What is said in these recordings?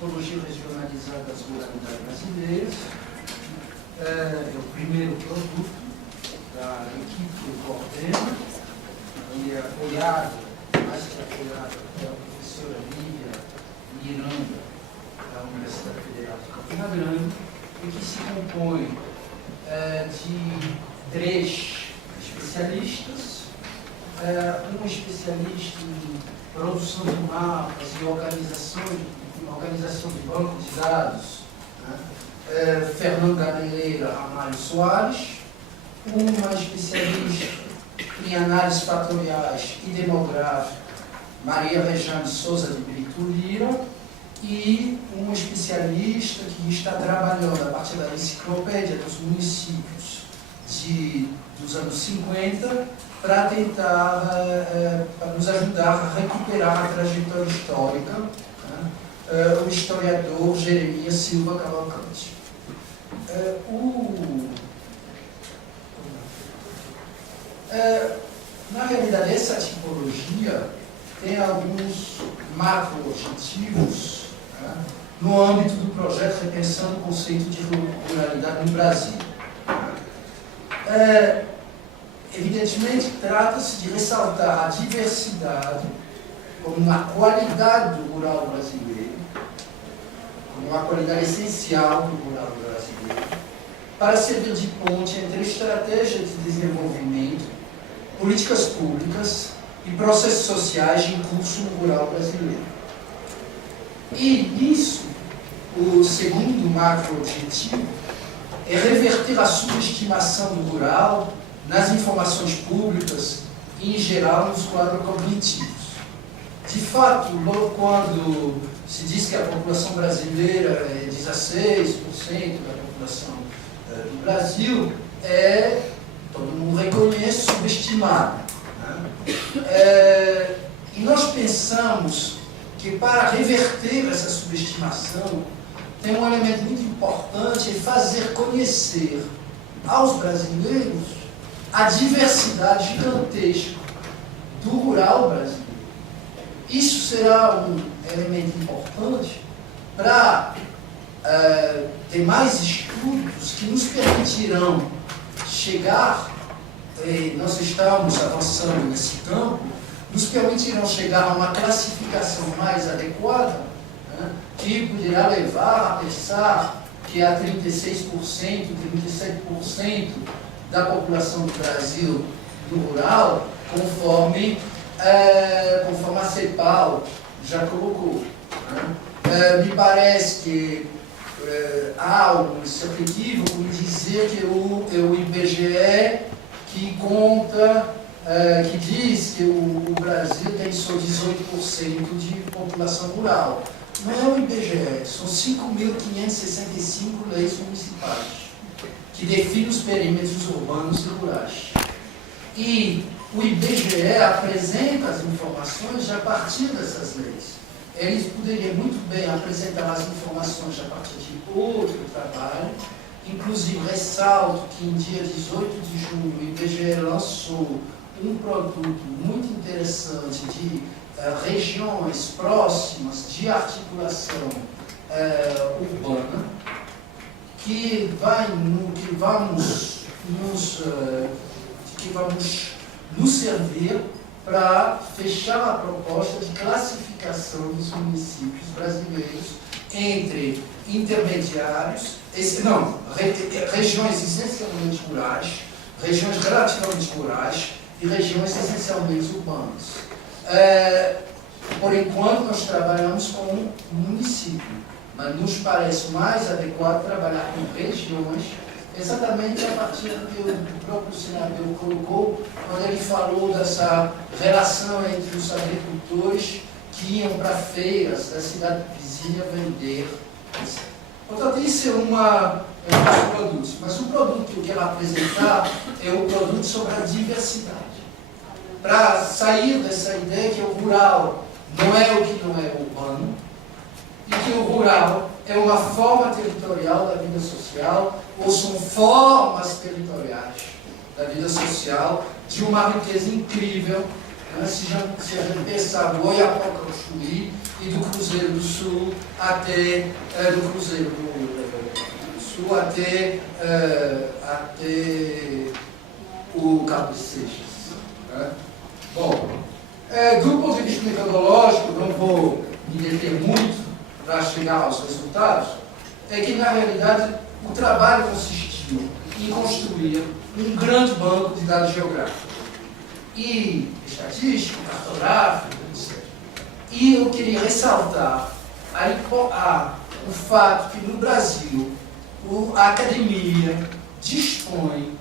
Tipologia Regionalizada das Ruralidades Brasileiras. É o primeiro produto da equipe que eu coordeno, e é apoiado, mais que apoiado, pela professora Lívia Miranda, da Universidade Federal de Campina Grande, e que se compõe de 3 especialistas, um especialista em produção de mapas e organização de bancos de dados, né? Fernanda Abeleira Ramalho Soares, uma especialista em análises fatoriais e demográficas, Maria Rejane Souza de Brito Lira, e um especialista que está trabalhando a partir da enciclopédia dos municípios dos anos 50 para tentar para nos ajudar a recuperar a trajetória histórica, né? O historiador Jeremias Silva Cavalcante. Na realidade, essa tipologia tem alguns macro-objetivos, né, no âmbito do projeto Repensando o Conceito de Ruralidade no Brasil. Evidentemente, trata-se de ressaltar a diversidade como uma qualidade do rural brasileiro, como uma qualidade essencial do rural brasileiro, para servir de ponte entre estratégias de desenvolvimento, políticas públicas e processos sociais em curso no rural brasileiro. E nisso, o segundo macro-objetivo é reverter a subestimação do rural nas informações públicas e, em geral, nos quadros cognitivos. De fato, logo quando se diz que a população brasileira é 16% da população do Brasil, todo mundo reconhece, subestimada. Né? E nós pensamos que para reverter essa subestimação, tem um elemento muito importante, é fazer conhecer aos brasileiros a diversidade gigantesca do rural brasileiro. Isso será um elemento importante para ter mais estudos que nos permitirão chegar, nós estamos avançando nesse campo, nos permitirão chegar a uma classificação mais adequada, né, que poderá levar a pensar que há 36%, 37% da população do Brasil no rural, conforme a CEPAL já colocou. Né? Me parece que há um certo equívoco em dizer que o IBGE que conta, que diz que o Brasil tem só 18% de população rural. Não é o IBGE, são 5.565 leis municipais que definem os perímetros urbanos e rurais. E o IBGE apresenta as informações a partir dessas leis. Eles poderiam muito bem apresentar as informações a partir de outro trabalho. Inclusive, ressalto que em dia 18 de junho o IBGE lançou um produto muito interessante de regiões próximas de articulação urbana, que vamos nos servir para fechar a proposta de classificação dos municípios brasileiros entre intermediários, regiões essencialmente rurais, regiões relativamente rurais e regiões essencialmente urbanas. Por enquanto, nós trabalhamos com município, mas nos parece mais adequado trabalhar com regiões, exatamente a partir do que o próprio senador colocou, quando ele falou dessa relação entre os agricultores que iam para feiras da cidade vizinha vender. Portanto, isso é um dos produtos. Mas o produto que ela apresentar é o produto sobre a diversidade. Para sair dessa ideia que o rural não é o que não é urbano, e que o rural é uma forma territorial da vida social, ou são formas territoriais da vida social, de uma riqueza incrível Né? Se a gente pensar do Oiapoque ao Chuí e do Cruzeiro do Sul até do Cruzeiro do Sul até o Cabo de Seixas. Né? Bom, do ponto de vista metodológico, não vou me deter muito para chegar aos resultados, é que na realidade o trabalho consistiu em construir um grande banco de dados geográficos e estatístico, cartográfico, etc. E eu queria ressaltar o fato que no Brasil a academia dispõe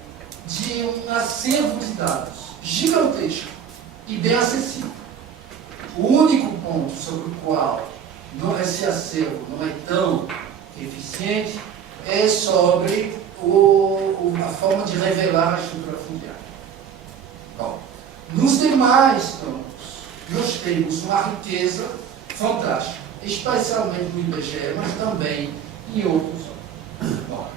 de um acervo de dados gigantesco e bem acessível. O único ponto sobre o qual esse acervo não é tão eficiente é sobre a forma de revelar a estrutura fundiária. Bom, nos demais campos, nós temos uma riqueza fantástica, especialmente no IBGE, mas também em outros. Bom,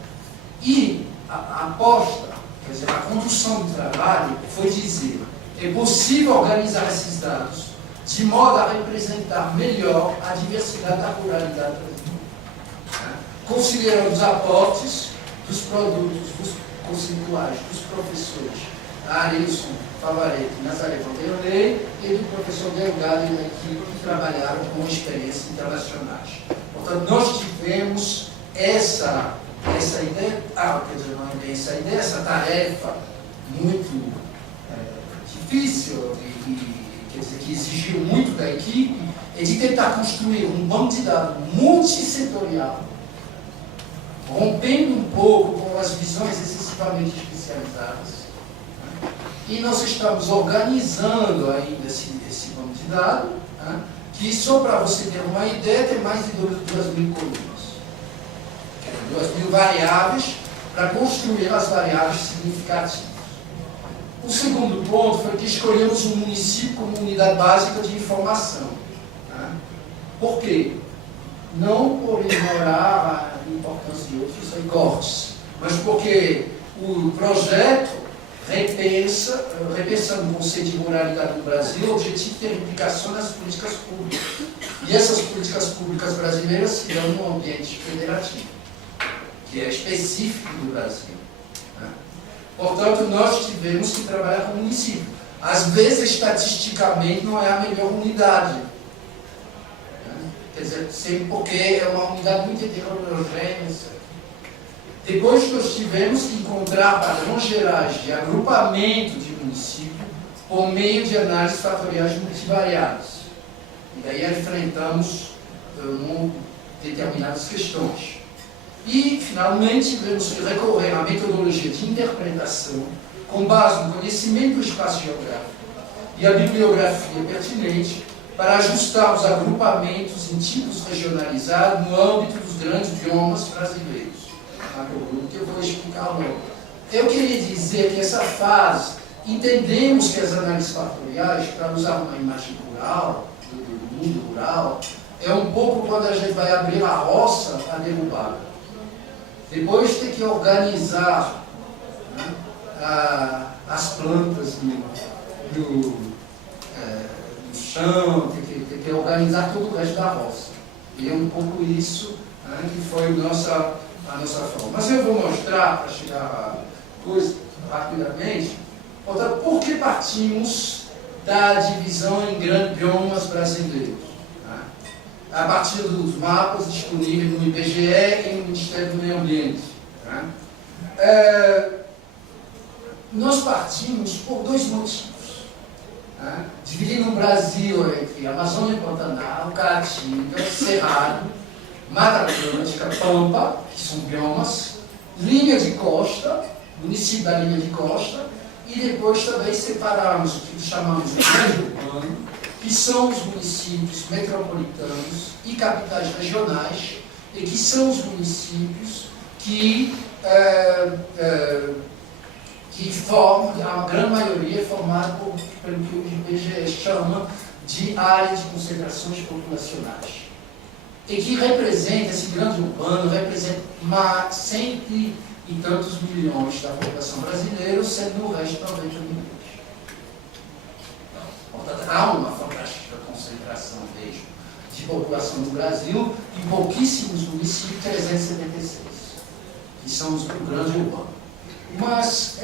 e a aposta, quer dizer, a condução do trabalho foi dizer: é possível organizar esses dados de modo a representar melhor a diversidade da ruralidade brasileira, considerando os aportes dos produtos, dos conceituais, dos professores Arilson Favareto e Nazaré Vanderlei e do professor Delgado e da equipe que trabalharam com experiências internacionais. Portanto, nós tivemos essa ideia, quer dizer, não é bem essa ideia, essa tarefa muito difícil quer dizer, que exigiu muito da equipe, é de tentar construir um banco de dados multissetorial, rompendo um pouco com as visões excessivamente especializadas. Né? E nós estamos organizando ainda esse banco de dados, né? Que só para você ter uma ideia, tem mais de 2.000 colunas. 2.000 variáveis para construir as variáveis significativas. O segundo ponto foi que escolhemos um município como unidade básica de informação. Né? Por quê? Não por ignorar a importância de outros recortes, mas porque o projeto repensando o conceito de ruralidade no Brasil, o objetivo tem implicação nas políticas públicas. E essas políticas públicas brasileiras se dão num ambiente federativo, que é específico do Brasil. Né? Portanto, nós tivemos que trabalhar com o município. Às vezes, estatisticamente, não é a melhor unidade. Né? Quer dizer, sempre porque é uma unidade muito heterogênea. Depois, nós tivemos que encontrar padrões gerais de agrupamento de município por meio de análises fatoriais multivariadas. E daí enfrentamos determinadas questões. E, finalmente, tivemos que recorrer à metodologia de interpretação com base no conhecimento do espaço geográfico e a bibliografia pertinente para ajustar os agrupamentos em tipos regionalizados no âmbito dos grandes biomas brasileiros. Que eu vou explicar logo. Eu queria dizer que essa fase, entendemos que as análises fatoriais, para usar uma imagem rural, do mundo rural, é um pouco quando a gente vai abrir a roça a derrubada. Depois tem que organizar, né, as plantas no chão, tem que organizar todo o resto da roça. E é um pouco isso, né, que foi a nossa forma. Mas eu vou mostrar, para chegar a coisa rapidamente, portanto, por que partimos da divisão em grandes biomas brasileiros? A partir dos mapas disponíveis no IBGE e no Ministério do Meio Ambiente. Nós partimos por dois motivos. Dividindo o Brasil entre Amazônia Pantanal, Caatinga, Cerrado, Mata Atlântica, Pampa, que são biomas, linha de costa, município da linha de costa, e depois também separarmos o que chamamos de grande urbano, que são os municípios metropolitanos e capitais regionais, e que são os municípios que formam, a grande maioria é formada pelo que o IBGE chama de áreas de concentrações populacionais. E que representa, esse grande urbano, representa mais 100 e tantos milhões da população brasileira, sendo o resto 90 milhões. há uma fantástica concentração, vejo, de população no Brasil, em pouquíssimos municípios, 376, que são os do grande urbano. Mas,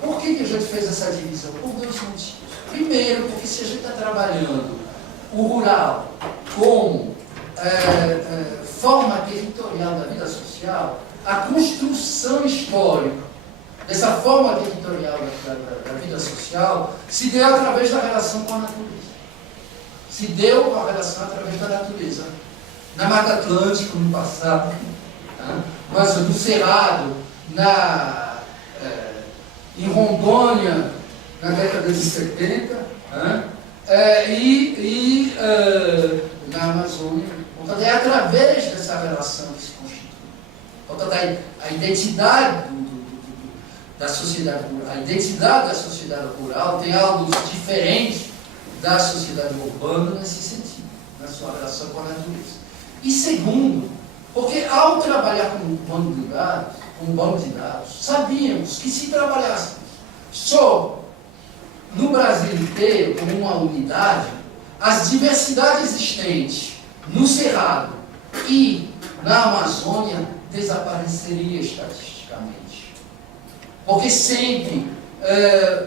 por que a gente fez essa divisão? Por dois motivos. Primeiro, porque se a gente está trabalhando o rural como forma territorial da vida social, a construção histórica dessa forma territorial da vida social se deu através da relação com a natureza. Se deu a relação através da natureza. Na Mata Atlântica, no passado, mas no Cerrado, em Rondônia, na década de 70, e na Amazônia. Portanto, é através dessa relação que se constitui. Portanto, a identidade da sociedade rural, a identidade da sociedade rural tem algo diferente da sociedade urbana nesse sentido, na sua relação com a natureza. E segundo, porque ao trabalhar com um banco de dados, sabíamos que se trabalhássemos só no Brasil inteiro como uma unidade, as diversidades existentes no Cerrado e na Amazônia desapareceria estatisticamente. Porque sempre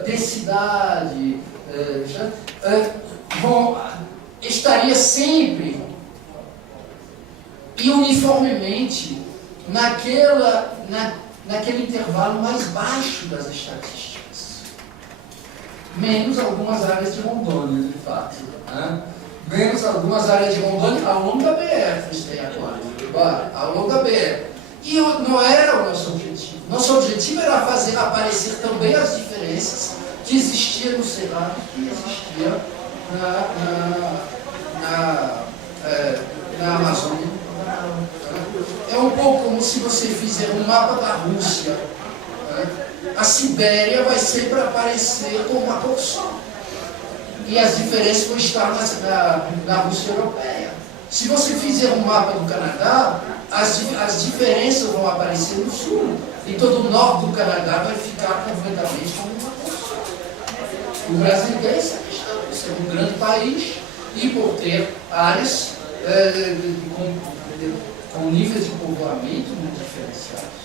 densidade estaria sempre e uniformemente naquele intervalo mais baixo das estatísticas. Menos algumas áreas de Rondônia, de fato. Menos algumas áreas de Rondônia ao longo da BR, que tem agora. Ao longo da BR. E não era o nosso objetivo. Nosso objetivo era fazer aparecer também as diferenças que existiam no Cerrado e que existiam na Amazônia. É um pouco como se você fizer um mapa da Rússia. A Sibéria vai sempre aparecer como uma porção. E as diferenças vão estar na Rússia europeia. Se você fizer um mapa do Canadá, as diferenças vão aparecer no sul. E todo o norte do Canadá vai ficar completamente como uma porção. O Brasil tem essa questão de ser um grande país e por ter áreas com níveis de povoamento muito diferenciados.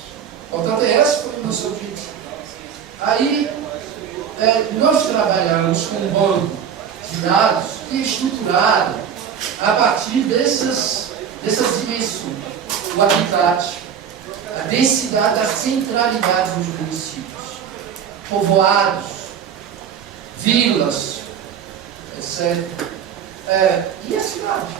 Portanto, esse foi o nosso objetivo. Aí, nós trabalhamos com um banco de dados que é estruturado a partir dessas dimensões. O habitat, a densidade, a centralidade dos municípios, povoados, vilas, etc. E a cidade.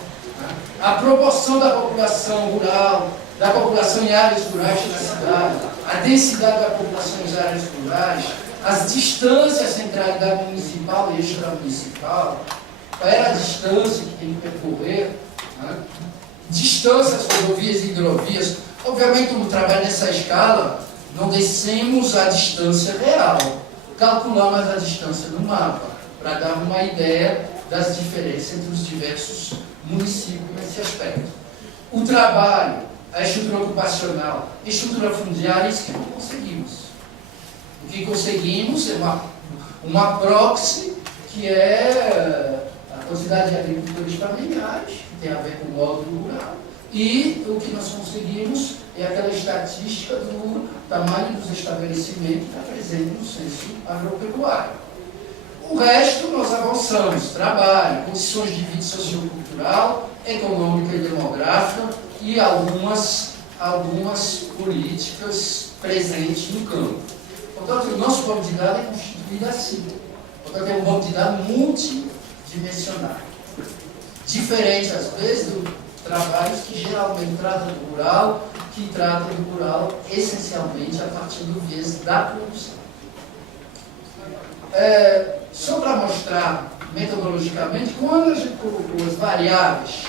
A proporção da população rural, da população em áreas rurais na cidade, a densidade da população em áreas rurais, as distâncias, centralidade municipal e extramunicipal, qual é a distância que tem que percorrer, distâncias, rodovias e hidrovias. Obviamente, quando trabalha nessa escala, não descemos a distância real, calculamos a distância no mapa, para dar uma ideia das diferenças entre os diversos municípios nesse aspecto. O trabalho, a estrutura ocupacional, a estrutura fundiária, isso que não conseguimos. O que conseguimos é uma proxy, que é a quantidade de agricultores familiares, que tem a ver com o módulo rural, e o que nós conseguimos é aquela estatística do tamanho dos estabelecimentos que está presente no censo agropecuário. O resto nós avançamos, trabalho, condições de vida sociocultural, econômica e demográfica e algumas políticas presentes no campo. Portanto, o nosso banco de dados é constituído assim. Portanto, é um banco de dados multidimensional. Diferente, às vezes, dos trabalhos que geralmente tratam do rural, que tratam do rural essencialmente a partir do viés da produção. Só para mostrar metodologicamente, quando a gente colocou as variáveis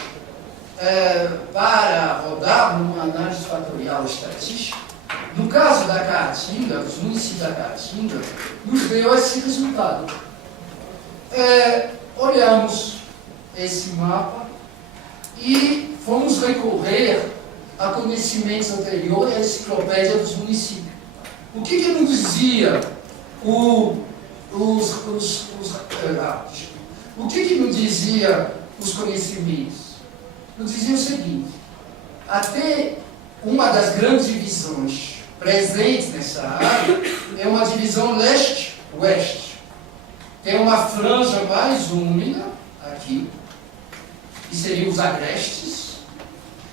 para rodar numa análise fatorial estatística, no caso da Caatinga, dos municípios da Caatinga, nos deu esse resultado. Olhamos esse mapa e fomos recorrer a conhecimentos anteriores à enciclopédia dos municípios. O que nos dizia O que nos dizia os conhecimentos? Nos dizia o seguinte: até uma das grandes divisões presentes nessa área é uma divisão leste-oeste. Tem uma franja mais úmida aqui, que seriam os agrestes,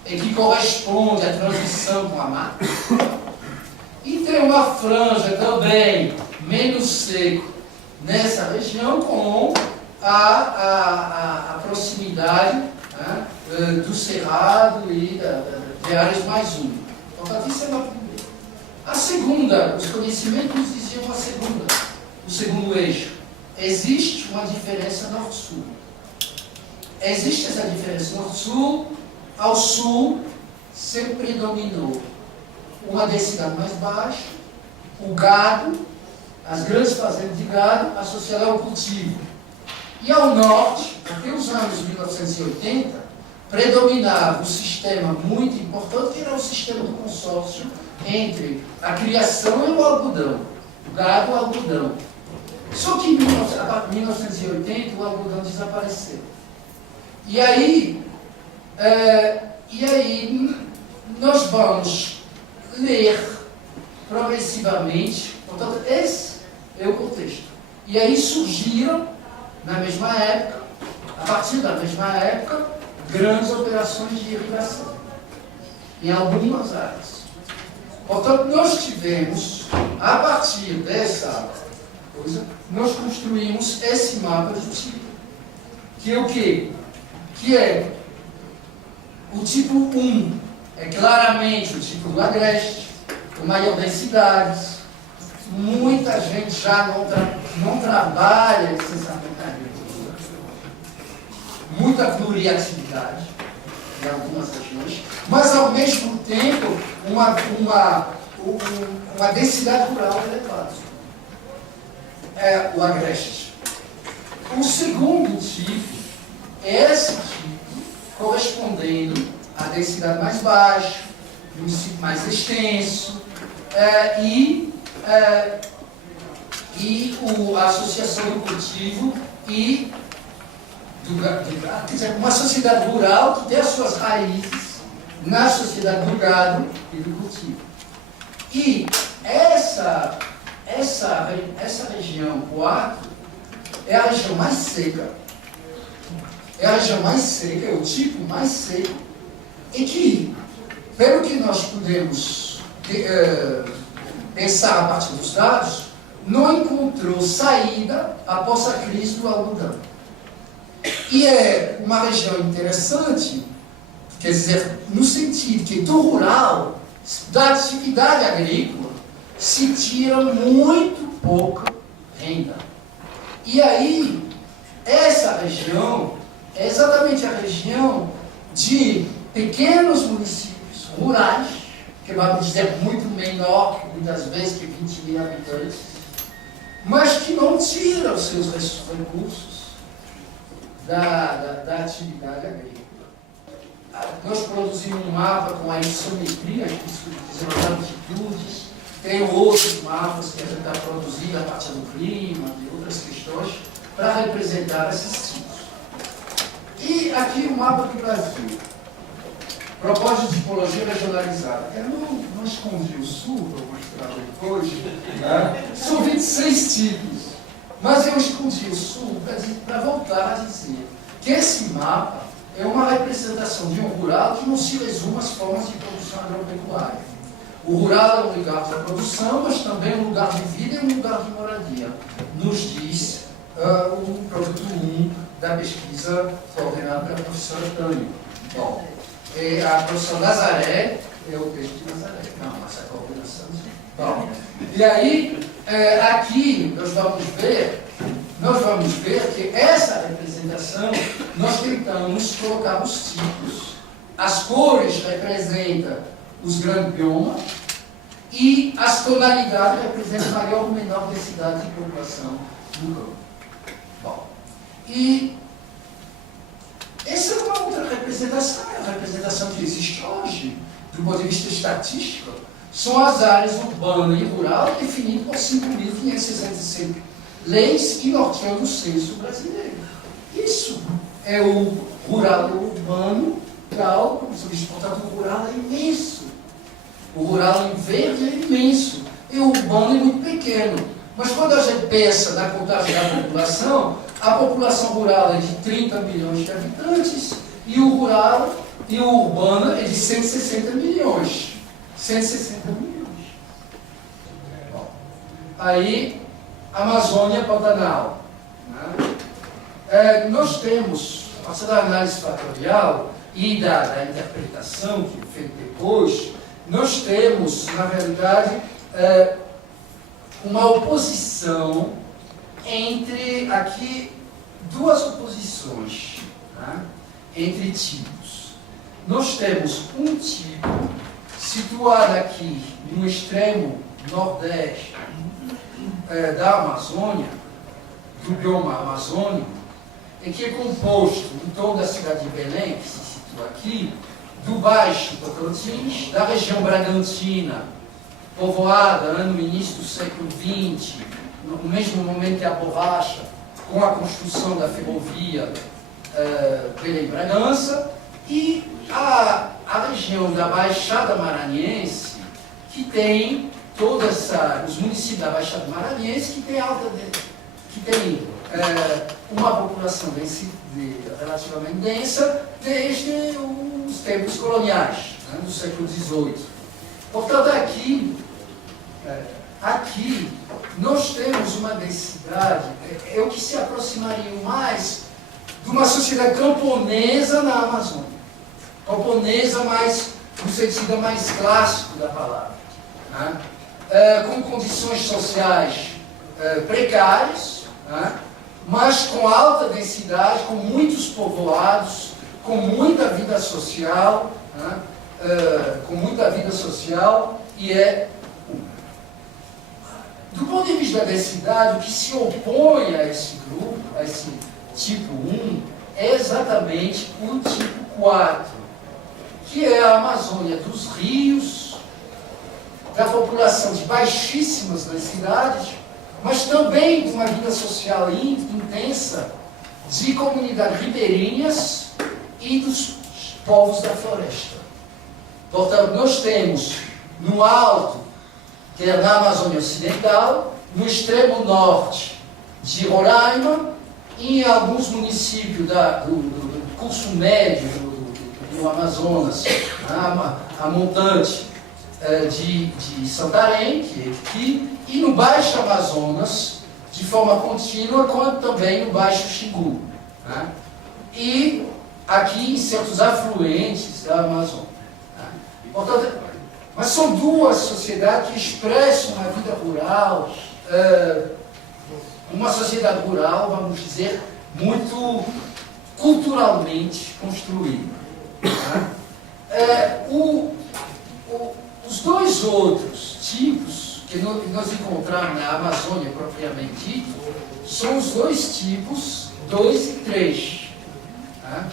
e que corresponde à transição com a mata. E tem uma franja também menos seco nessa região, com a proximidade, né, do cerrado e de áreas mais úmidas. Portanto, isso é uma primeira. A segunda, os conhecimentos nos diziam o segundo eixo. Existe uma diferença norte-sul. Existe essa diferença norte-sul. Ao sul, sempre predominou uma densidade mais baixa, o gado, as grandes fazendas de gado associadas ao cultivo. E ao norte, até os anos 1980, predominava um sistema muito importante, que era o sistema do consórcio entre a criação e o algodão, o gado e o algodão. Só que em 1980 o algodão desapareceu. E aí nós vamos ler progressivamente, portanto, esse é o contexto. E aí surgiram, na mesma época, a partir da mesma época, grandes operações de irrigação em algumas áreas. Portanto, nós tivemos, a partir dessa coisa, nós construímos esse mapa de tipo, que é o quê? Que é o tipo 1, é claramente o tipo do agreste, com maior densidade, muita gente já não trabalha essencialmente na agricultura, muita pluriatividade em algumas regiões, mas ao mesmo tempo uma densidade rural elevada. É o agreste. O segundo tipo é esse tipo correspondendo à densidade mais baixa, um ciclo mais extenso, a associação do cultivo e quer dizer, uma sociedade rural que tem as suas raízes na sociedade do gado e do cultivo. E essa região 4 é a região mais seca. É a região mais seca, é o tipo mais seco, e que, pelo que nós podemos pensar a partir dos dados, não encontrou saída após a crise do algodão. E é uma região interessante, quer dizer, no sentido que do rural, da atividade agrícola, se tira muito pouca renda. E aí, essa região é exatamente a região de pequenos municípios rurais, que vamos dizer muito menor, muitas vezes, que 20 mil habitantes, mas que não tira os seus recursos da atividade agrícola. Nós produzimos um mapa com a isometria, que são as altitudes, tem outros mapas que a gente está produzindo a partir do clima, de outras questões, para representar esses tipos. E aqui o mapa do Brasil. Propósito de tipologia regionalizada. Eu não escondi o sul, vou mostrar depois. Né? São 26 tipos. Mas eu escondi o sul para voltar a dizer que esse mapa é uma representação de um rural que não se resume às formas de produção agropecuária. O rural é um lugar de produção, mas também um lugar de vida e um lugar de moradia. Nos diz o produto 1 da pesquisa coordenada pela professora Tânia. Bom, a professora Nazaré é o texto de Nazaré. Não, mas a coordenação. Bom, e aí, aqui nós vamos ver que essa representação, nós tentamos colocar os tipos. As cores representam os grandes biomas e as tonalidades representam maior ou menor densidade de população no campo. Bom, e essa é uma outra representação, é a representação que existe hoje, do ponto de vista estatístico, são as áreas urbana e rural definidas por 5.565 leis que norteiam o censo brasileiro. Isso é o rural e o urbano, tal, portanto o rural é imenso. O rural em verde é imenso e o urbano é muito pequeno. Mas quando a gente pensa na contagem da população, a população rural é de 30 milhões de habitantes e o rural e o urbano é de 160 milhões. 160 milhões. Bom, aí, Amazônia Pantanal. Né? Nós temos, a partir da análise fatorial e da interpretação que é feita depois, nós temos, na realidade, uma oposição entre, aqui, duas oposições, tá? Entre tipos. Nós temos um tipo situado aqui no extremo nordeste da Amazônia, do bioma amazônico, e que é composto em torno da cidade de Belém, que se situa aqui, do Baixo Tocantins, da região Bragantina, povoada no início do século XX, no mesmo momento que a borracha, com a construção da ferrovia Belém-Bragança, e a região da Baixada Maranhense, que tem os municípios da Baixada Maranhense, que tem uma população relativamente densa desde os tempos coloniais, né, do século XVIII. Portanto, aqui nós temos uma densidade, é o que se aproximaria mais de uma sociedade camponesa na Amazônia. Camponesa, mas no sentido mais clássico da palavra. Né? Com condições sociais precárias, né? Mas com alta densidade, com muitos povoados, com muita vida social, né? E do ponto de vista da densidade, o que se opõe a esse grupo, a esse tipo 1, é exatamente o tipo 4, que é a Amazônia dos rios, da população de baixíssimas densidades, mas também de uma vida social intensa, de comunidades ribeirinhas e dos povos da floresta. Portanto, nós temos no alto, que é na Amazônia Ocidental, no extremo norte de Roraima, e em alguns municípios do curso médio do Amazonas, a montante de Santarém, que é aqui, e no Baixo Amazonas, de forma contínua, quanto também no Baixo Xingu. Né? E aqui em certos afluentes da Amazônia. Né? Portanto, mas são duas sociedades que expressam a vida rural, uma sociedade rural, vamos dizer, muito culturalmente construída. Né? Os dois outros tipos que nós encontramos na Amazônia propriamente dito, são os dois tipos 2 e 3. Né?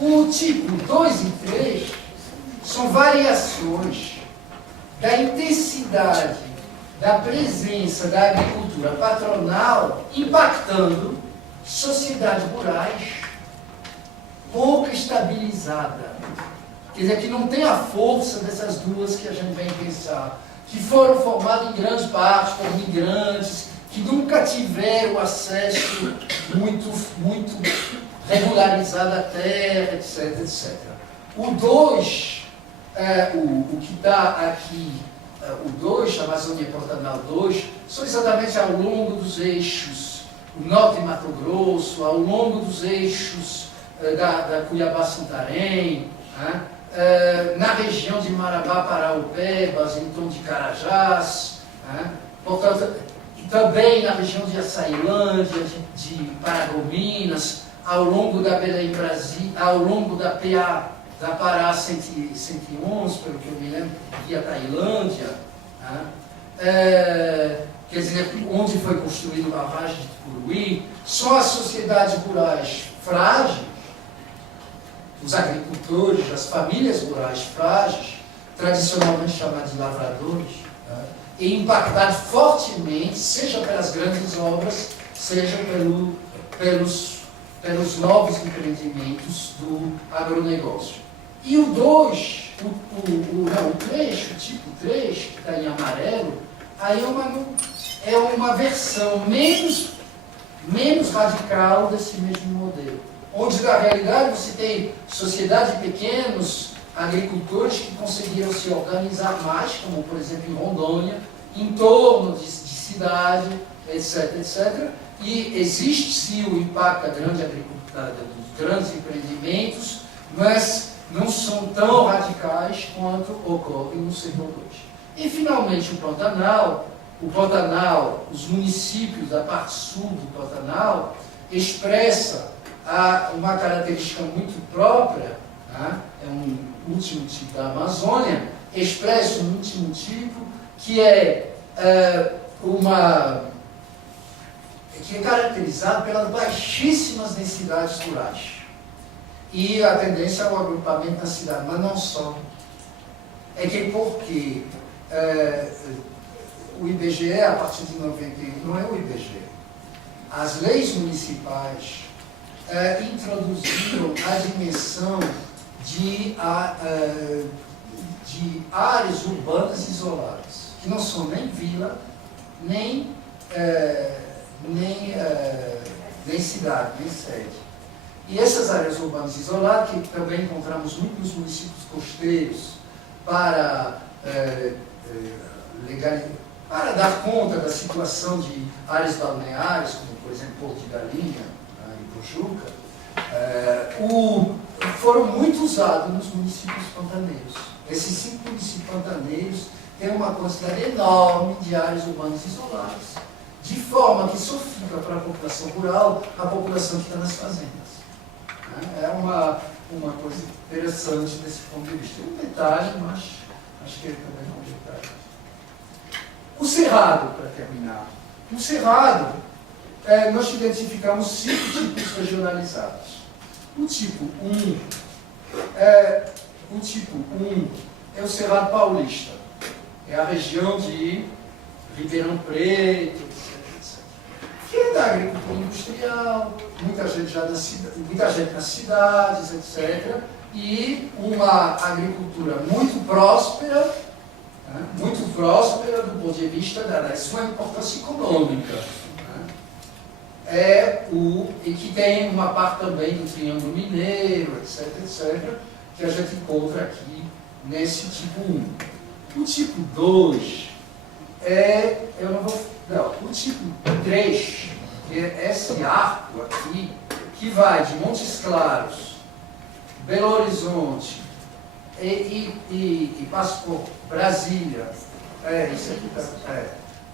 O tipo 2 e 3 são variações da intensidade da presença da agricultura patronal impactando sociedades rurais pouco estabilizadas. Quer dizer, que não tem a força dessas duas que a gente vem pensar, que foram formadas em grande parte por migrantes, que nunca tiveram acesso muito regularizado à terra, etc, etc. O 2, o que está aqui, o 2, a Amazônia Pantanal 2, são exatamente ao longo dos eixos, o norte de Mato Grosso, ao longo dos eixos da Cuiabá-Santarém, né? Na região de Marabá, Paraupebas, em torno de Carajás, né? Portanto, e também na região de Açailândia, de Paragominas, ao longo da Belém Brasil, ao longo da Pará 111, pelo que eu me lembro, via Tailândia, né? Quer dizer, onde foi construída a barragem de Tucuruí, são as sociedades rurais frágeis, os agricultores, as famílias rurais frágeis, tradicionalmente chamadas de lavradores, né? E impactados fortemente, seja pelas grandes obras, seja pelos novos empreendimentos do agronegócio. E o 2, o trecho, tipo 3, que está em amarelo, aí é uma versão menos radical desse mesmo modelo. Onde, na realidade, você tem sociedade de pequenos agricultores que conseguiram se organizar mais, como, por exemplo, em Rondônia, em torno de cidade, etc., etc., e existe sim o impacto da grande agricultura, dos grandes empreendimentos, mas não são tão radicais quanto ocorre no setor 2. E, finalmente, o Pantanal, os municípios da parte sul do Pantanal, expressa uma característica muito própria, né? É um último tipo da Amazônia, expressa um último tipo que é caracterizado pelas baixíssimas densidades rurais e a tendência ao agrupamento na cidade, mas não só. É que porque o IBGE, a partir de 91, não é o IBGE, as leis municipais introduziram a dimensão de áreas urbanas isoladas, que não são nem vila, nem cidade, nem sede. E essas áreas urbanas isoladas, que também encontramos muito nos municípios costeiros, para dar conta da situação de áreas balneares, como por exemplo Porto de Galinha e Pojuca, foram muito usados nos municípios pantaneiros. Esses 5 municípios pantaneiros têm uma quantidade enorme de áreas urbanas isoladas, de forma que só fica para a população rural a população que está nas fazendas. É uma coisa interessante desse ponto de vista. Um detalhe, mas acho que também é um detalhe. O cerrado, para terminar. No cerrado, nós identificamos 5 tipos regionalizados. O tipo 1 é o Cerrado Paulista. É a região de Ribeirão Preto, etc. Que é da agricultura industrial, muita gente nas cidades, etc. E uma agricultura muito próspera do ponto de vista da sua importância econômica. E que tem uma parte também do Triângulo Mineiro, etc., etc., que a gente encontra aqui nesse tipo 1. O tipo 2 o tipo 3, que é esse arco aqui, que vai de Montes Claros, Belo Horizonte e passa por Brasília,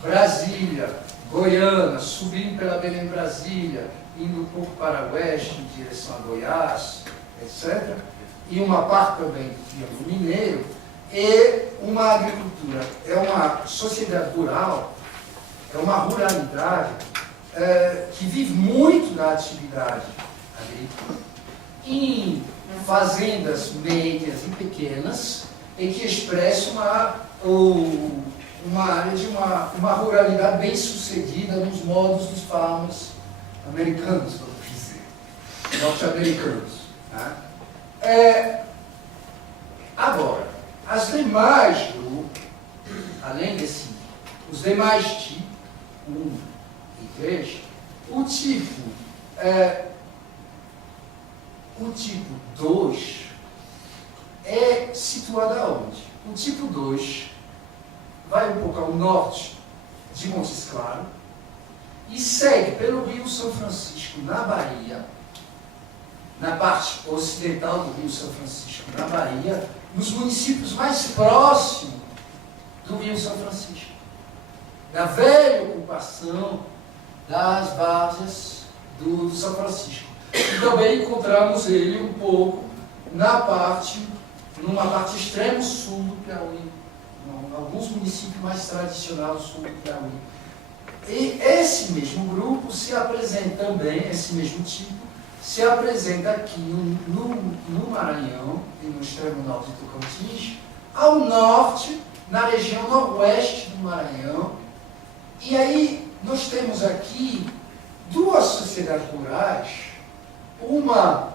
Brasília, Goiânia, subindo pela Belém-Brasília, indo um pouco para oeste, em direção a Goiás, etc. E uma parte também do Triângulo Mineiro, e uma agricultura, é uma sociedade rural, é uma ruralidade que vive muito da atividade agrícola, em fazendas médias e pequenas, e que expressa uma área de uma ruralidade bem sucedida nos modos dos farmers americanos, vamos dizer, norte-americanos. Né? Agora, as demais grupos, além os demais tipos, 1 e 3, o tipo 2 é situado aonde? O tipo 2 vai um pouco ao norte de Montes Claros e segue pelo Rio São Francisco, na Bahia, na parte ocidental do Rio São Francisco, na Bahia, nos municípios mais próximos do Rio São Francisco, da velha ocupação das várzeas do São Francisco. E também encontramos ele um pouco numa parte extremo sul do Piauí, alguns municípios mais tradicionais do sul do Piauí. E esse mesmo grupo se apresenta também, esse mesmo tipo, se apresenta aqui no Maranhão e no extremo norte do Tocantins, ao norte, na região noroeste do Maranhão. E aí nós temos aqui 2 sociedades rurais uma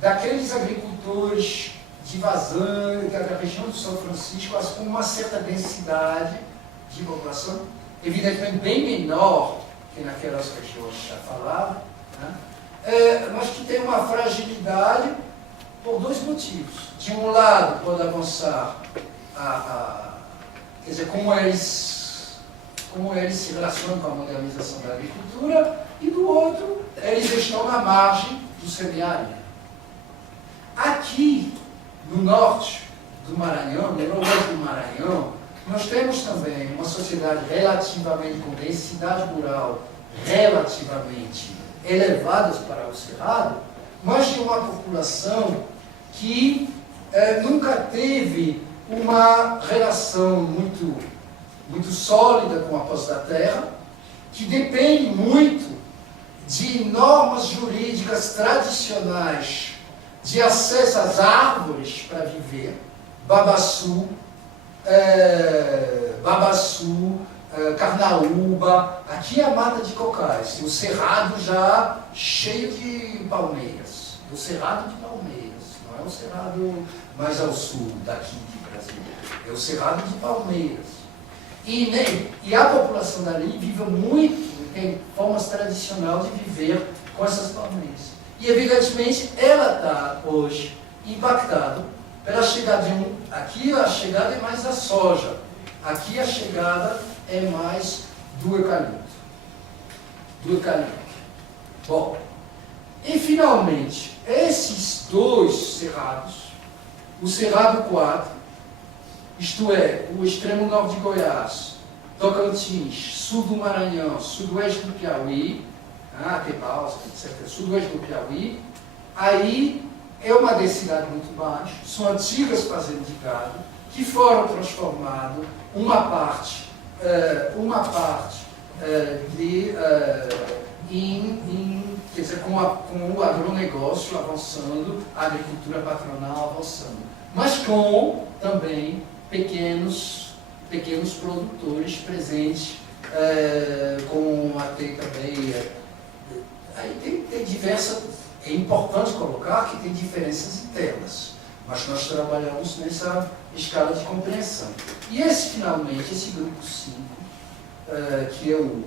daqueles agricultores de vazante, da região do São Francisco, com uma certa densidade de população, evidentemente bem menor que naquelas regiões já falava, né? Mas que tem uma fragilidade por dois motivos. De um lado, pode avançar quer dizer, como eles se relacionam com a modernização da agricultura, e do outro, eles estão na margem do semiárido. Aqui, no norte do Maranhão, no noroeste do Maranhão, nós temos também uma sociedade relativamente, com densidade rural relativamente elevadas para o Cerrado, mas de uma população que nunca teve uma relação muito sólida com a posse da terra, que depende muito de normas jurídicas tradicionais de acesso às árvores para viver, babaçu, carnaúba, aqui é a mata de cocais, o cerrado já cheio de palmeiras, o cerrado de palmeiras, não é o cerrado mais ao sul daqui de Brasília, é o cerrado de palmeiras. E a população dali vive muito, tem formas tradicionais de viver com essas palmeiras. E evidentemente ela está hoje impactada pela chegada de aqui a chegada é mais da soja, aqui a chegada é mais do eucalipto. Bom, e finalmente, esses dois cerrados, o Cerrado 4, isto é, o extremo norte de Goiás, Tocantins, sul do Maranhão, sudoeste do Piauí, Tebaus, etc., sudoeste do Piauí, aí é uma densidade muito baixa, são antigas fazendas de gado, que foram transformadas uma parte quer dizer, com o agronegócio avançando, a agricultura patronal avançando, mas com também pequenos produtores presentes, com até também aí tem diversas, é importante colocar que tem diferenças internas, mas nós trabalhamos nessa escala de compreensão. E finalmente, esse grupo 5, que é o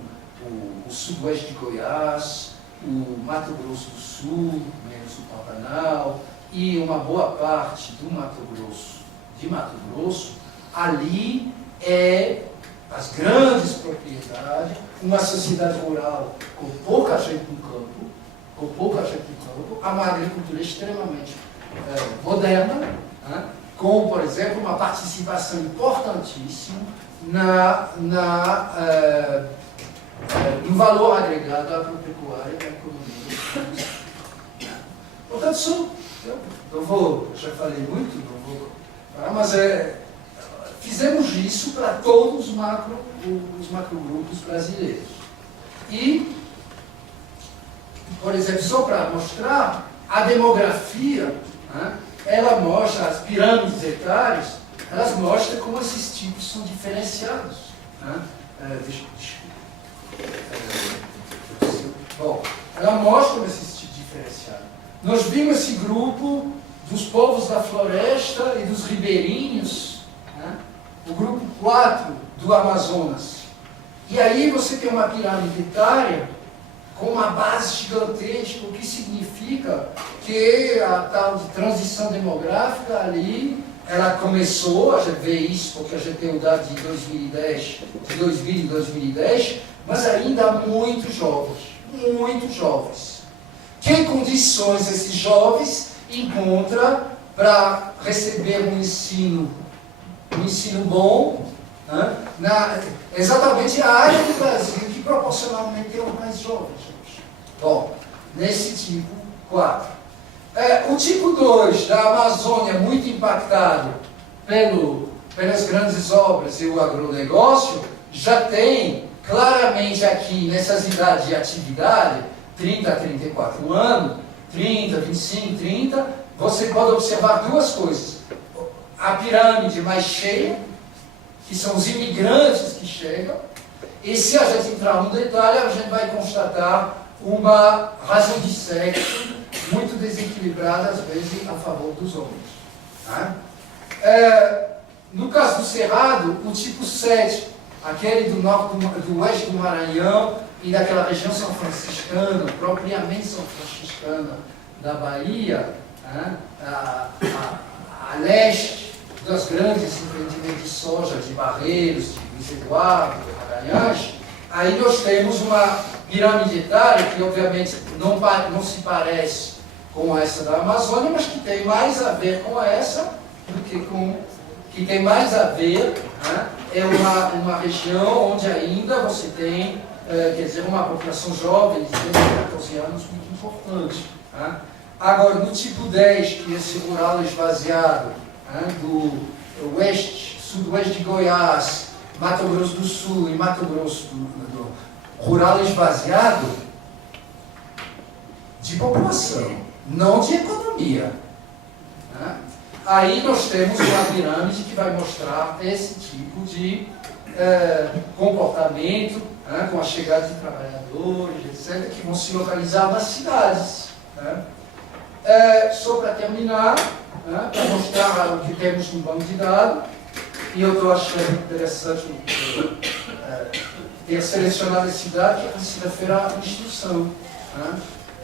sudoeste de Goiás, o Mato Grosso do Sul, menos o Pantanal, e uma boa parte do Mato Grosso, ali as grandes propriedades, uma sociedade rural com pouca gente no campo, a uma agricultura extremamente moderna, né? Com, por exemplo, uma participação importantíssima no valor agregado à agropecuária da economia. Portanto, eu já falei muito, não vou falar, mas fizemos isso para todos os macrogrupos brasileiros. E, por exemplo, só para mostrar, a demografia, né, ela mostra, as pirâmides etárias, elas mostram como esses tipos são diferenciados. Né? Bom, ela mostra como esses tipos diferenciados. Nós vimos esse grupo dos povos da floresta e dos ribeirinhos, né? O grupo 4 do Amazonas. E aí você tem uma pirâmide etária com uma base gigantesca, o que significa que a tal de transição demográfica ali, ela começou, a gente vê isso porque a gente tem o dado de 2010, de 2000 e 2010, mas ainda muito jovens. Que condições esses jovens encontram para receber um ensino bom, né? Exatamente a área do Brasil que proporcionalmente tem os mais jovens. Bom, nesse tipo 4. O tipo 2 da Amazônia, muito impactado pelas grandes obras e o agronegócio, já tem claramente aqui, nessas idades de atividade, 30 a 34 anos, 30, 25, 30, você pode observar duas coisas. A pirâmide mais cheia, que são os imigrantes que chegam, e se a gente entrar no detalhe, a gente vai constatar uma razão de sexo muito desequilibrada, às vezes, a favor dos homens. Tá? No caso do Cerrado, o tipo 7, aquele do oeste do Maranhão e daquela região são franciscana, propriamente são franciscana da Bahia, a leste das grandes empreendimentos de soja de Barreiros, de Luiz Eduardo, de Magalhães, aí nós temos uma pirâmide etária que obviamente não se parece com essa da Amazônia, mas que tem mais a ver com essa do que com... que tem mais a ver, é uma região onde ainda você tem, quer dizer, uma população jovem de 13 a 14 anos muito importante. Agora, no tipo 10, que é esse rural esvaziado, do oeste, sudoeste de Goiás, Mato Grosso do Sul e Mato Grosso do rural esvaziado de população, não de economia. Aí nós temos uma pirâmide que vai mostrar esse tipo de comportamento, com a chegada de trabalhadores, etc., que vão se localizar nas cidades. Só para terminar, para mostrar o que temos no banco de dados, e eu estou achando interessante ter selecionado esse dado que se refere à instrução.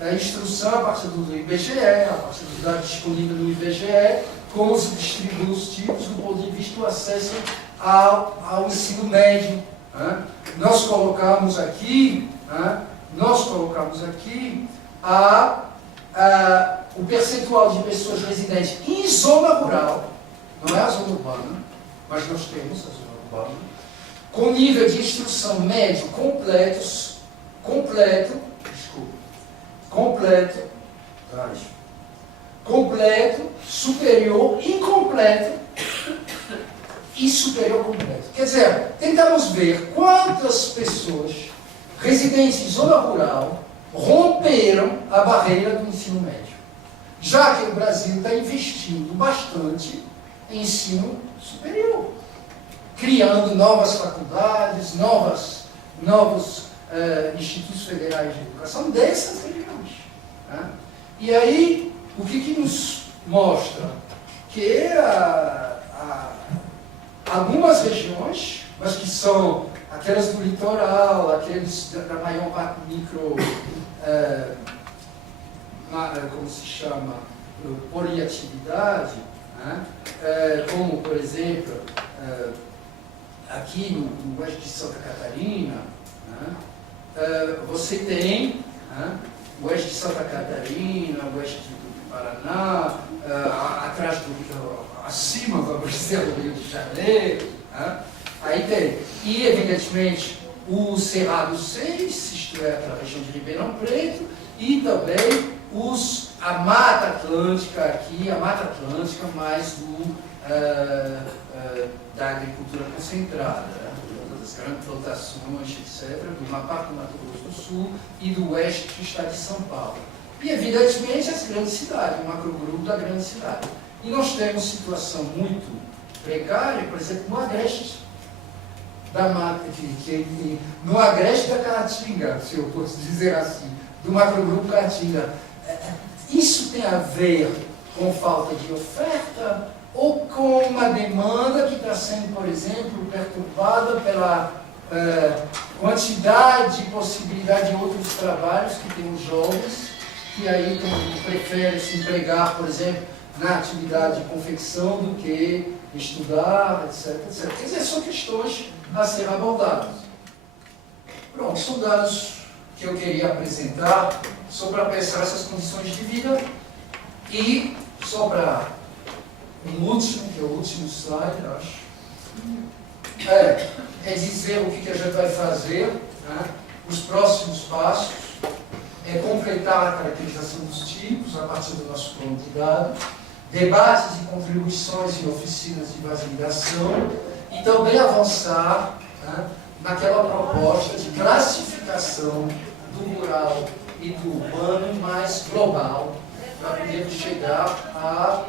A instrução a partir do IBGE, a partir dos dados disponíveis no IBGE, como se distribuem os tipos do ponto de vista do acesso ao ensino médio. Nós colocamos aqui o percentual de pessoas residentes em zona rural, não é a zona urbana, mas nós temos a zona urbana, com nível de instrução médio completo, superior, incompleto e superior completo. Quer dizer, tentamos ver quantas pessoas residentes em zona rural romperam a barreira do ensino médio, já que o Brasil está investindo bastante em ensino superior, criando novas faculdades, novos institutos federais de educação dessas regiões. E aí, o que nos mostra? Que algumas regiões, mas que são aquelas do litoral, aqueles da maior micro, como se chama, poliatividade, como, por exemplo, aqui no oeste de Santa Catarina, você tem o oeste de Santa Catarina, o oeste do Paraná, atrás acima, vamos dizer, do Rio de Janeiro. Aí tem, e evidentemente, o Cerrado 6, isto é, aquela região de Ribeirão Preto, e também a Mata Atlântica aqui, a Mata Atlântica mais da agricultura concentrada, das grandes plantações, etc., de uma parte do Mato Grosso do Sul e do oeste do estado de São Paulo. E, evidentemente, as grandes cidades, o macrogrupo da grande cidade. E nós temos situação muito precária, por exemplo, no agreste da mata, no agreste da Caatinga, se eu posso dizer assim, do macrogrupo Caatinga. Isso tem a ver com falta de oferta ou com uma demanda que está sendo, por exemplo, perturbada pela quantidade de possibilidade de outros trabalhos que tem os jovens, que aí preferem se empregar, por exemplo, na atividade de confecção do que estudar, etc, etc. Quer dizer, são questões a ser abordadas. Pronto, são dados que eu queria apresentar só para pensar essas condições de vida e só para um último, que é o último slide, eu acho, é dizer o que a gente vai fazer, os próximos passos, é completar a caracterização dos tipos a partir do nosso plano de dados, debates e contribuições em oficinas de validação e também avançar naquela proposta de classificação do rural e do urbano mais global, para poder chegar a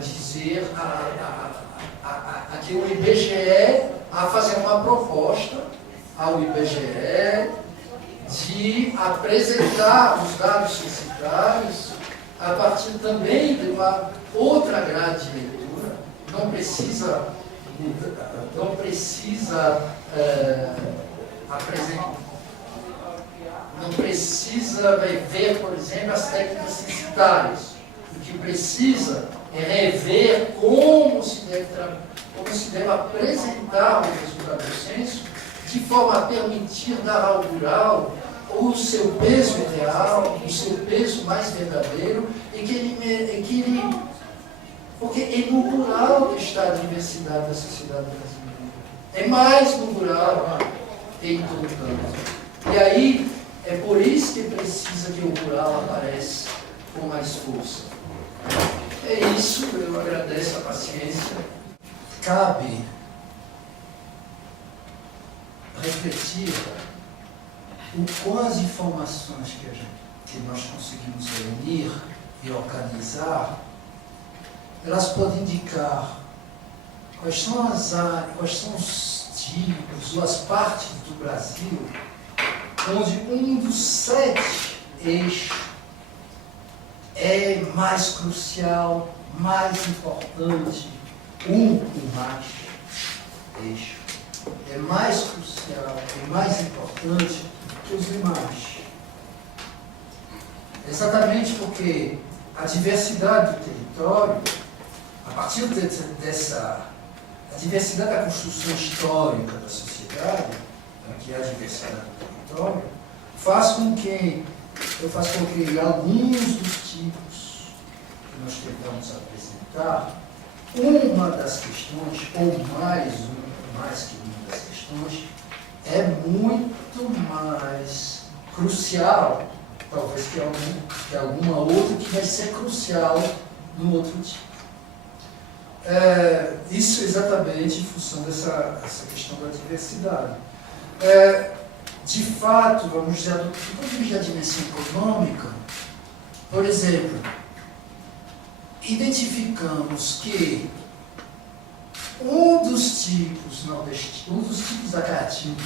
dizer que o IBGE, a fazer uma proposta ao IBGE, de apresentar os dados censitários a partir também de uma outra grade de leitura. Não precisa ver, por exemplo, as técnicas censitárias. O que precisa é rever como se deve apresentar o resultado do censo, de forma a permitir dar ao rural o seu peso ideal, o seu peso mais verdadeiro, porque é no rural que está a diversidade da sociedade brasileira. É mais no rural em todo o campo. E aí, é por isso que precisa que o rural apareça com mais força. É isso, eu agradeço a paciência. Cabe refletir o quais informações que nós conseguimos reunir e organizar, elas podem indicar quais são os tipos ou as partes do Brasil onde um dos 7 eixos é mais crucial, mais importante, o mais eixo é mais crucial, é mais importante que os demais. Exatamente porque a diversidade do território, a partir a diversidade da construção histórica da sociedade, que é a diversidade do território, faz com que alguns dos tipos que nós tentamos apresentar, uma das questões, ou mais que uma das questões, é muito mais crucial, talvez que alguma outra que vai ser crucial no outro tipo. Isso exatamente em função dessa questão da diversidade. De fato, vamos dizer, do ponto de vista da dimensão econômica, por exemplo, identificamos que um dos tipos da caatinga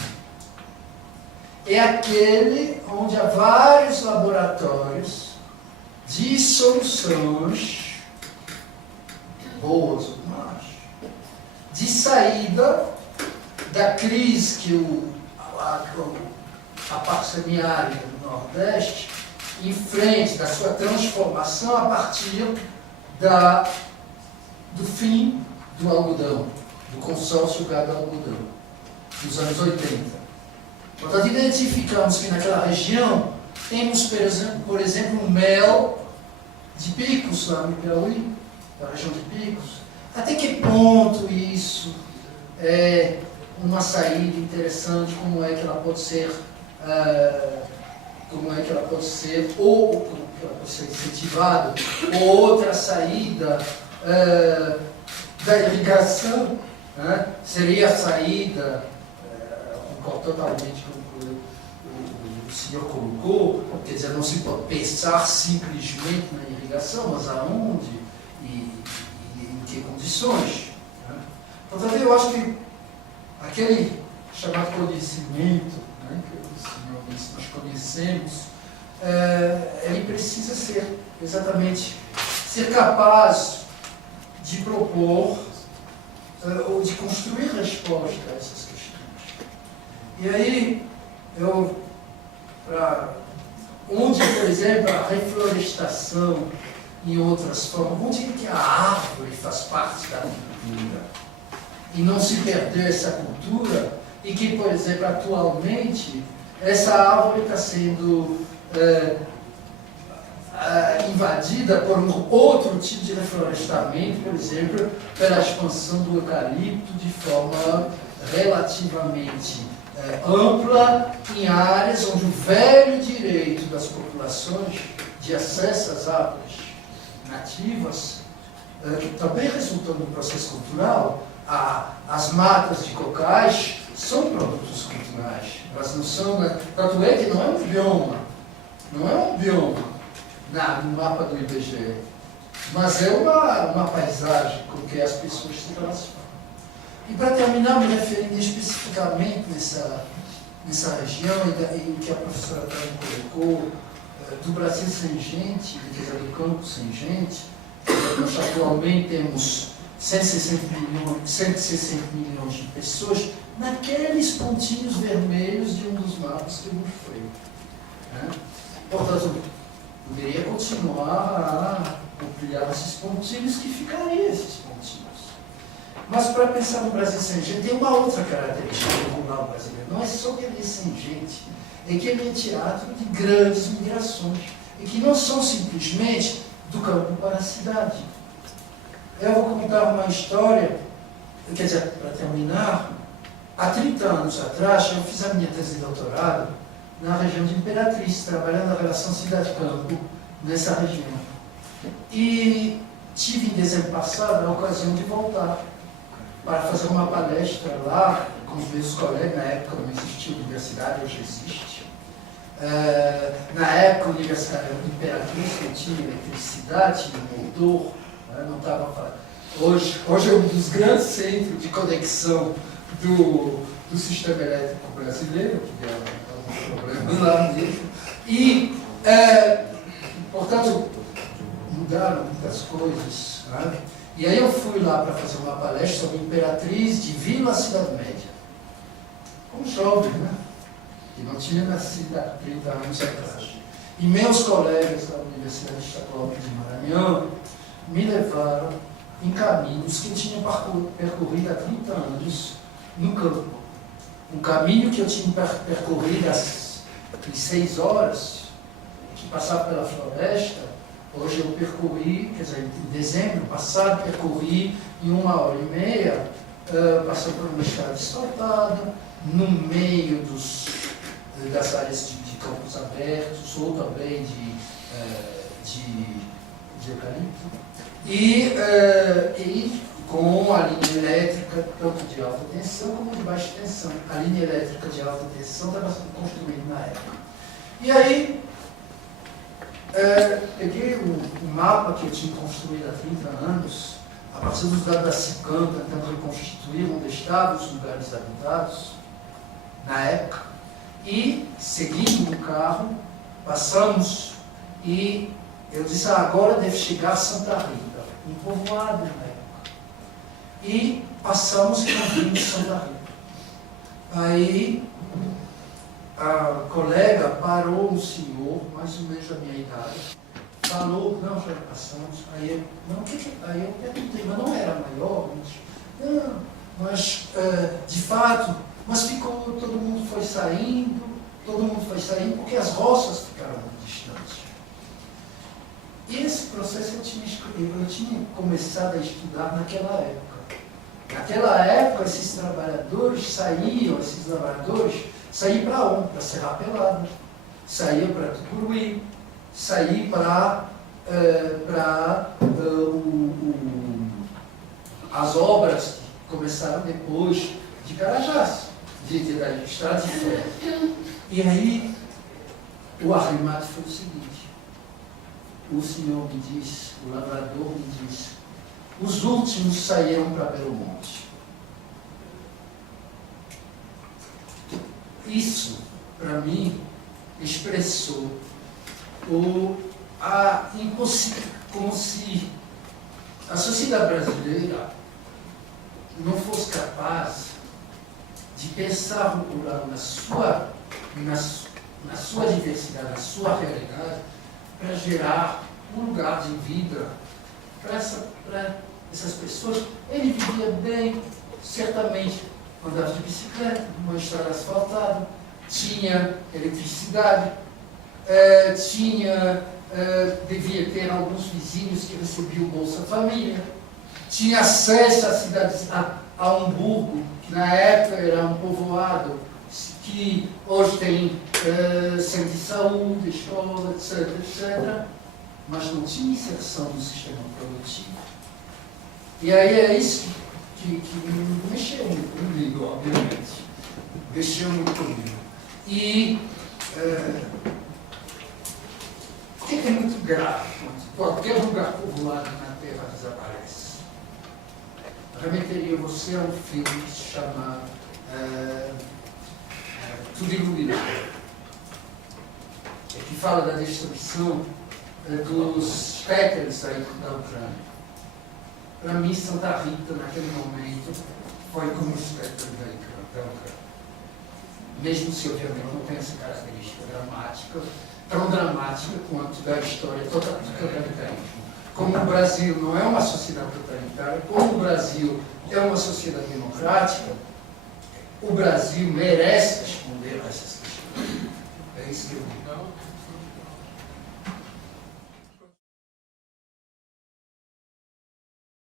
é aquele onde há vários laboratórios de soluções boas ou más, de saída da crise que a parte semiárida do Nordeste enfrenta, da sua transformação a partir do fim do algodão, do consórcio gado-algodão, dos anos 80. Portanto, identificamos que naquela região temos, por exemplo, um mel de Picos, lá no Piauí, da região de Picos. Até que ponto isso é uma saída interessante, como é que ela pode ser incentivada, ou outra saída da irrigação, né? Seria a saída, concordo totalmente com o que o senhor colocou, quer dizer, não se pode pensar simplesmente na irrigação, mas aonde e em que condições. Né? Portanto, eu acho que aquele chamado conhecimento, né, que o senhor disse, nós conhecemos, ele precisa ser capaz de propor ou de construir resposta a essas questões. E aí, onde, por exemplo, a reflorestação, em outras formas, onde que a árvore faz parte da cultura, e não se perder essa cultura, e que, por exemplo, atualmente, essa árvore está sendo invadida por um outro tipo de reflorestamento, por exemplo, pela expansão do eucalipto de forma relativamente ampla em áreas onde o velho direito das populações de acesso às árvores nativas, também resultando do processo cultural, as matas de cocais são produtos culturais, elas não são, tanto é que não é um bioma no mapa do IBGE, mas é uma paisagem com que as pessoas se relacionam. E para terminar, me referindo especificamente nessa região, e o que a professora também colocou, do Brasil sem gente, do campo sem gente. Nós atualmente temos 160 milhões de pessoas naqueles pontinhos vermelhos de um dos mapas que eu mostrei. Né? Portanto, poderia continuar a ampliar esses pontinhos, que ficariam esses pontinhos. Mas para pensar no Brasil sem gente, tem uma outra característica do rural brasileiro. Não é só que ele é sem gente, é que ele é teatro de grandes migrações, e que não são simplesmente do campo para a cidade. Eu vou contar uma história, quer dizer, para terminar, há 30 anos atrás, eu fiz a minha tese de doutorado na região de Imperatriz, trabalhando a relação cidade-campo nessa região. E tive, em dezembro passado, a ocasião de voltar para fazer uma palestra lá com os meus colegas. Na época não existia universidade, hoje existe. Na época, a Universidade de Imperatriz não tinha eletricidade, motor, não estava. Hoje é um dos grandes centros de conexão do sistema elétrico brasileiro, que é um problema lá mesmo. E, portanto, mudaram muitas coisas. Né? E aí eu fui lá para fazer uma palestra sobre Imperatriz de Vila Cidade Média. Um jovem, né? Que não tinha nascido há 30 anos atrás. E meus colegas da Universidade Estadual de Maranhão me levaram em caminhos que eu tinha percorrido há 30 anos no campo. Um caminho que eu tinha percorrido às 6 horas, que passava pela floresta. Hoje eu percorri, quer dizer, em dezembro passado, percorri em 1h30, passando por uma estrada asfaltada, no meio das áreas de campos abertos, ou também de eucalipto, e com a linha elétrica, tanto de alta tensão como de baixa tensão. A linha elétrica de alta tensão estava sendo construída na época. E aí, peguei o mapa que eu tinha construído há 30 anos, a partir dos dados da CICAM, tentando reconstituir onde estavam os lugares habitados, na época, e, seguindo o carro, passamos, e eu disse, agora deve chegar a Santa Rita, um povoado na época. E passamos e não vimos Santa Rita. Aí, a colega parou, um senhor, mais ou menos da minha idade, falou, não, já passamos. Aí eu perguntei, mas não era maior? Não, mas de fato, mas ficou, todo mundo foi saindo porque as roças ficaram muito distantes. E esse processo eu tinha começado a estudar naquela época. Naquela época, esses trabalhadores saíam para onde? Para Serra Pelada, saíam para Tucuruí, saíam para as obras que começaram depois de Carajás, da estrada de ferro. E aí, o arremate foi o seguinte: o senhor me disse, o lavrador me disse, os últimos saíram para Belo Monte. Isso, para mim, expressou como se a sociedade brasileira não fosse capaz de pensar o rural na sua diversidade, na sua realidade, para gerar um lugar de vida para essas pessoas. Ele vivia bem, certamente andava de bicicleta, numa estrada asfaltada, tinha eletricidade, devia ter alguns vizinhos que recebiam Bolsa Família, tinha acesso à cidade, a Hamburgo, que na época era um povoado que hoje tem centro de saúde, escola, etc., mas não tinha inserção no sistema produtivo. E aí é isso que mexeu muito comigo, obviamente. Mexeu muito comigo. E o que é muito grave? Qualquer lugar povoado na Terra desaparece. Remeteria você a um filme que se chama tudo iluminado. É que fala da destruição dos Péteres da Ucrânia. Para mim, Santa Rita, naquele momento, foi como os Péteres da Ucrânia. Mesmo se, obviamente, não tem essa característica dramática, tão dramática quanto da história do totalitarismo. Como o Brasil não é uma sociedade totalitária, como o Brasil é uma sociedade democrática, o Brasil merece responder a essas questões. É isso que eu digo.